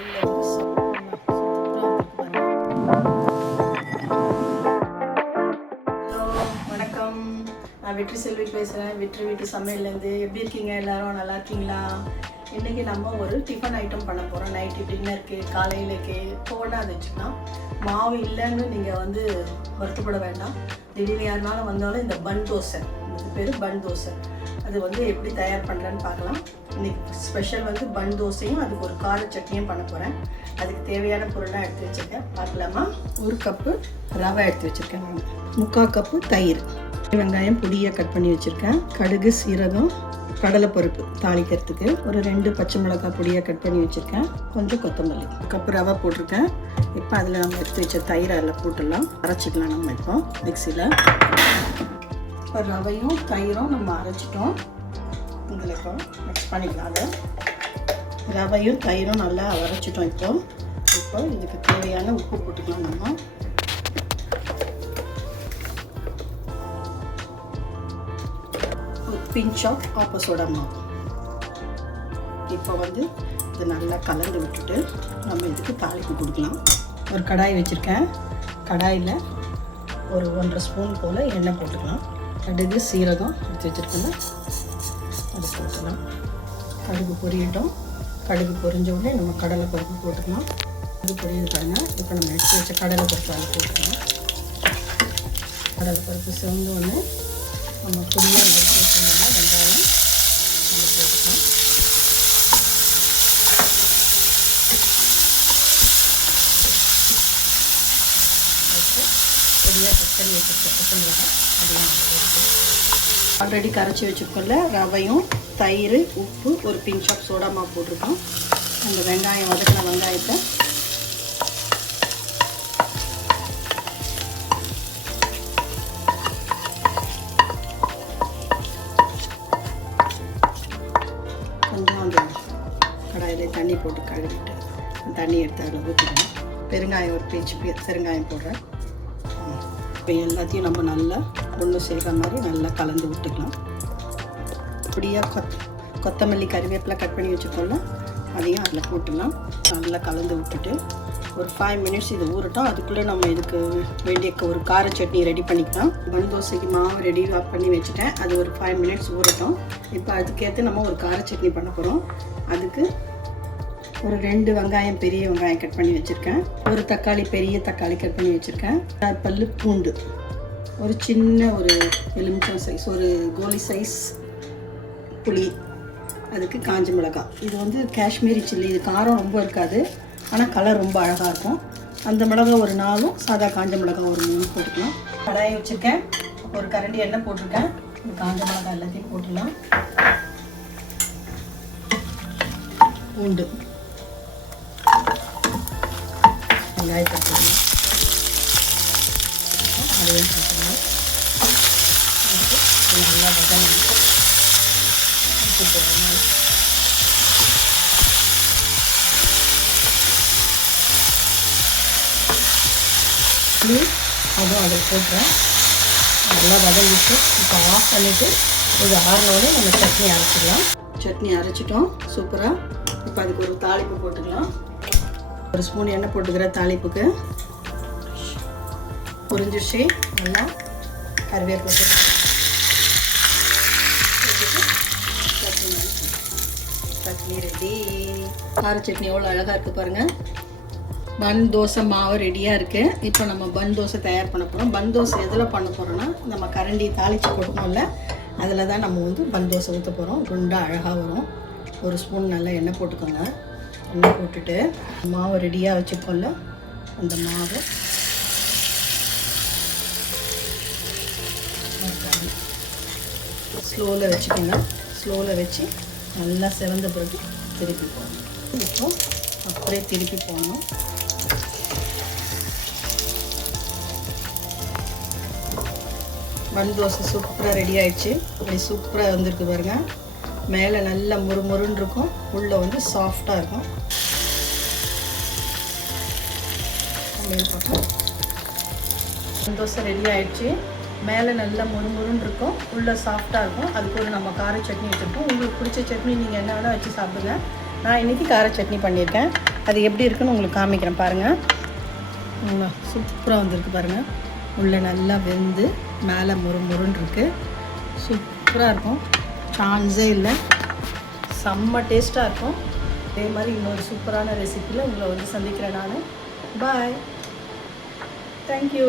உள்ள வந்து சூப்பராக வந்துருக்கு பாருங்க. ஹலோ வணக்கம், நான் வெற்றி செல்வி பேசுகிறேன். வெற்றி வீட்டு சமையல்லேருந்து. எப்படி இருக்கீங்க எல்லோரும்? நல்லா இருக்கீங்களா? இன்றைக்கி நம்ம ஒரு டிஃபன் ஐட்டம் பண்ண போகிறோம். நைட்டு டின்னருக்கு, காலையிலக்கு போனால் அது வச்சுக்கலாம். மாவு இல்லைன்னு நீங்கள் வந்து வருத்தப்பட வேண்டாம். திடீர்னு யாருனாலும் வந்தாலும் இந்த பன் தோசை, இது பேர் பன் தோசை, அது வந்து எப்படி தயார் பண்ணுறேன்னு பார்க்கலாம். இன்றைக்கி ஸ்பெஷல் வந்து பன் தோசையும் அதுக்கு ஒரு கார சட்னியும் பண்ண போகிறேன். அதுக்கு தேவையான பொருளாக எடுத்து வச்சுருக்கேன். பார்க்கலாமா? 1 கப்பு ரவை எடுத்து வச்சுருக்கேன். 3/4 கப்பு தயிர், வெங்காயம் பொடியாக கட் பண்ணி வச்சுருக்கேன், கடுகு, சீரகம், கடலைப்பருப்பு தாளிக்கிறதுக்கு, ஒரு 2 பச்சை மிளகாய் பொடியாக கட் பண்ணி வச்சுருக்கேன், கொஞ்சம் கொத்தமல்லி, 1 கப்பு ரவை போட்டிருக்கேன். இப்போ அதில் நம்ம எடுத்து வச்ச தயிரை அதில் போட்டுடலாம், அரைச்சிக்கலாம். நம்ம இப்போ மிக்சியில் இப்போ ரவையும் தயிரும் நம்ம அரைச்சிட்டோம். இதில் இப்போ மிக்ஸ் பண்ணிக்கலாம். அதை ரவையும் தயிரும் நல்லா அரைச்சிட்டோம். இப்போ இதுக்கு தேவையான உப்பு போட்டுக்கலாம். நம்ம ஒரு பிஞ்ச் ஆஃப் ஆப்ப சோடா மாவு. இப்போ வந்து இது நல்லா கலந்து விட்டுட்டு நம்ம இதுக்கு தாளிப்பு கொடுக்கலாம். ஒரு கடாய் வச்சுருக்கேன். கடாயில் ஒரு 1.5 ஸ்பூன் போல் எண்ணெய் போட்டுக்கலாம். கடுகு, சீரகம் எடுத்து வச்சுருக்கோங்க, அது போட்டுக்கலாம். கடுகு பொரியட்டும். கடுகு பொரிஞ்ச உடனே நம்ம கடலைப்பருப்பு போட்டுக்கலாம். அது பொரியுது பாருங்க. இப்போ நம்ம எடுத்து வச்ச கடலைப்பருப்பு அதில் போட்டுக்கலாம். கடலைப்பருப்பு சிவந்து ஒன்று நம்ம பொடியாக நறுக்கி வச்சோம்னா வெங்காயம் அதில் போட்டுக்கலாம். பொடியாக கட் பண்ணி வச்சுருக்க பச்சை மிளகாய் அதையும் போட்டுக்கலாம். ஆல்ரெடி கரைச்சி வச்சுருக்கோம்ல ரவையும் தயிர், உப்பு, ஒரு பிஞ்ச் ஆஃப் சோடா மாவு போட்டிருக்கோம். அந்த வெங்காயம் வதக்கின வெங்காயத்தை கொஞ்சம் அந்த கடாயில் தண்ணி போட்டு கழுவிட்டு தண்ணி எடுத்து அதில் ஊற்றிக்கணும். பெருங்காயம் ஒரு பிஞ்ச் பெருங்காயம் போடுறேன். இப்போ எல்லாத்தையும் நம்ம நல்லா ஒன்று சேர்கிற மாதிரி நல்லா கலந்து விட்டுக்கலாம். பொடியாக கொத்தமல்லி, கறிவேப்பிலை கட் பண்ணி வச்சுக்கோல, அதையும் அதில் போட்டுலாம் நல்லா கலந்து விட்டுட்டு ஒரு 5 மினிட்ஸ் இது ஊறட்டும். அதுக்குள்ளே நம்ம இதுக்கு வேண்டிய ஒரு கார சட்னி ரெடி பண்ணிக்கலாம். பன் தோசைக்கு மாவு ரெடி பண்ணி வச்சுட்டேன். அது ஒரு 5 மினிட்ஸ் ஊறட்டும். இப்போ அதுக்கேற்று நம்ம ஒரு கார சட்னி பண்ண போகிறோம். அதுக்கு ஒரு 2 வெங்காயம், பெரிய வெங்காயம் கட் பண்ணி வச்சுருக்கேன், ஒரு தக்காளி, பெரிய தக்காளி கட் பண்ணி வச்சுருக்கேன், 6 பல்லு பூண்டு, ஒரு சின்ன ஒரு எலுமிச்சம் சைஸ், ஒரு கோலி சைஸ் புளி, அதுக்கு காஞ்ச மிளகாய். இது வந்து காஷ்மீரி சில்லி. இது காரம் ரொம்ப இருக்காது, ஆனால் கலர் ரொம்ப அழகாக இருக்கும். அந்த மிளகாய் ஒரு 4, சாதா காஞ்ச மிளகாய் ஒரு 3 போட்டுக்கலாம். கடாயை வச்சுருக்கேன். ஒரு கரண்டி எண்ணெய் போட்டிருக்கேன். காஞ்ச மிளகாய் எல்லாத்தையும் போட்டுடலாம். பூண்டு, வெங்காயத்தை போடலாம், அதையும் போட்டுக்கலாம். நல்லா வதங்கணும். உப்பு போடணும். அதுவும் அதை போட்டுறேன். நல்லா வதங்கிட்டு இப்போ ஆஃப் பண்ணிவிட்டு இது ஆறினோடனே நம்ம சட்னி அரைச்சிடலாம். சட்னி அரைச்சிட்டோம் சூப்பராக. இப்போ அதுக்கு ஒரு தாளிப்பு போட்டுக்கலாம். 1 ஸ்பூன் எண்ணெய் போட்டுக்கிற தாளிப்புக்கு பொரிஞ்சிடுச்சு. நல்லா கருவேப்பிலை போட்டு சட்னி ரெடி. கார சட்னி எவ்வளோ அழகாக இருக்குது பாருங்கள். பன் தோசை மாவு ரெடியாக இருக்குது. இப்போ நம்ம பன் தோசை தயார் பண்ண போகிறோம். பன் தோசை எதில் பண்ண போகிறோன்னா, நம்ம கரண்டி தாளித்து கொடுக்கணும்ல, அதில் தான் நம்ம வந்து பன் தோசை ஊற்ற போகிறோம். குண்டாக அழகாக வரும். 1 ஸ்பூன் நல்லா எண்ணெய் போட்டுக்கோங்க. எண்ணெய் போட்டுட்டு மாவு ரெடியாக வச்சுக்கோல, அந்த மாவு ஸ்லோவில் வச்சுக்கோங்க. ஸ்லோவில் வச்சு நல்லா செவந்த பிறகு திருப்பி போடணும். இப்போ அப்படியே திருப்பி போடணும். பன் தோசை சூப்பராக ரெடி ஆகிடுச்சு. அப்படி சூப்பராக வந்திருக்கு பாருங்கள். மேலே நல்லா முறுமுறுன்னு இருக்கும், உள்ளே வந்து சாஃப்டாக இருக்கும். மேல் பக்கம் பன் தோசை ரெடி ஆகிடுச்சு. மேலே நல்லா முறுமுறுன்னு இருக்கும், உள்ளே சாஃப்டாக இருக்கும். அதுக்கு ஒரு நம்ம கார சட்னி வச்சுருக்கோம். உங்களுக்கு பிடிச்ச சட்னி நீங்கள் என்ன வேணால் வச்சு சாப்பிடுங்க. நான் இன்றைக்கி கார சட்னி பண்ணியிருக்கேன். அது எப்படி இருக்குன்னு உங்களுக்கு காமிக்கிறேன் பாருங்கள். சூப்பராக வந்திருக்கு பாருங்கள். உள்ளே நல்லா வெந்து மேலே முறுன்னு இருக்குது. சூப்பராக இருக்கும், சான்ஸே இல்லை. செம்ம டேஸ்ட்டாக இருக்கும். அதே மாதிரி இன்னொரு சூப்பரான ரெசிப்பியில் உங்களை வந்து சந்திக்கிறேன் நான். பாய், தேங்க்யூ.